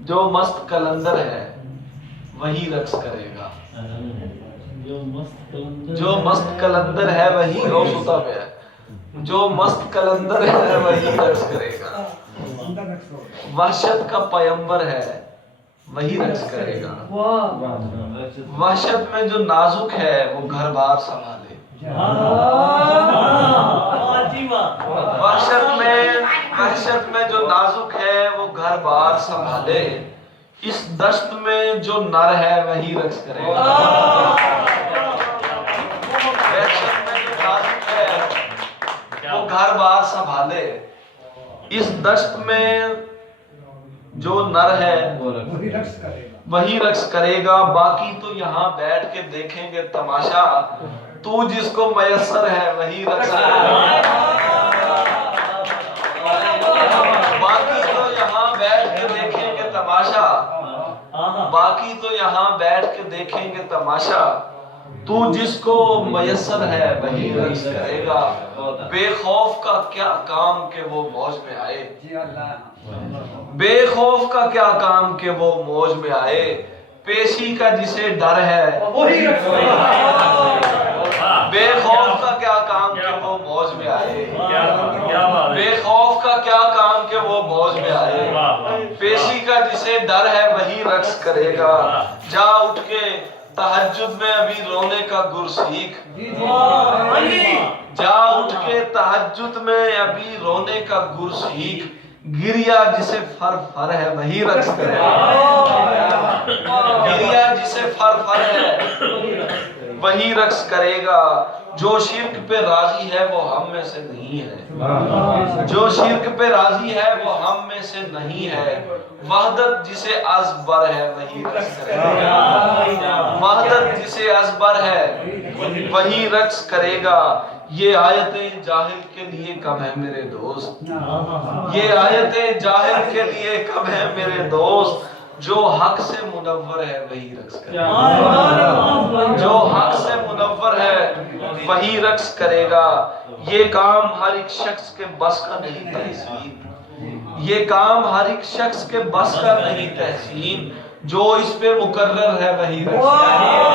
جو مست کلندر ہے وہی رقص کرے گا. جو مست کلندر ہے وہی روسوتا میں ہے. جو مست کلندر ہے وہی رقص کرے گا. وحشت کا پیمبر ہے وہی رقص کرے گا. وحشت میں جو نازک ہے وہ گھر بار سنبھالے. وحشت میں جو نازک ہے وہ گھر بار سنبھالے. اس دشت میں جو نر ہے وہی رقص کرے گا. وحشت میں جو نازک ہے وہ گھر بار سنبھالے. اس دشت میں جو نر ہے وہی رقص کرے گا. باقی تو یہاں بیٹھ کے دیکھیں گے تماشا. تو جس کو میسر ہے وہی رقص کرے گا. باقی تو یہاں بیٹھ کے دیکھیں گے تماشا. باقی تو یہاں بیٹھ کے دیکھیں گے تماشا. تو جس کو میسر ہے وہی رقص کرے گا. بے خوف کا کیا کام کہ وہ موج میں آئے. بے خوف کا کیا کام کہ وہ موج میں آئے. پیشی کا جسے ڈر ہے بے خوف کا کیا کام کہ وہ موج میں آئے. بے خوف کا کیا کام کہ وہ موج میں آئے. پیشی کا جسے ڈر ہے وہی رقص کرے گا. جا اٹھ کے تہجد میں ابھی رونے کا گر سیکھ. جا اٹھ کے تہجد میں ابھی رونے کا گر سیکھ. گریا جسے فر فر ہے وہی رقص کرے گا. گریا جسے فر فر ہے وہی رقص کرے گا. جو شرک پہ راضی ہے وہ ہم میں سے نہیں ہے. جو شرک پہ راضی ہے وہ ہم میں سے نہیں ہے. وحدت جسے ازبر ہے وہی رقص کرے گا. وحدت جسے ازبر ہے وہی رقص کرے گا. یہ آیتیں جاہل کے لیے کم ہے میرے دوست. یہ آیتیں جاہل کے لیے کم ہے میرے دوست. جو حق سے منور ہے وہی رقص کرے گا. جو حق سے منور ہے وہی رقص کرے گا. یہ کام ہر ایک شخص کے بس کا نہیں تحسین. یہ کام ہر ایک شخص کے بس کا نہیں تحسین. جو اس پہ مقرر ہے وہی رقص کرے گا.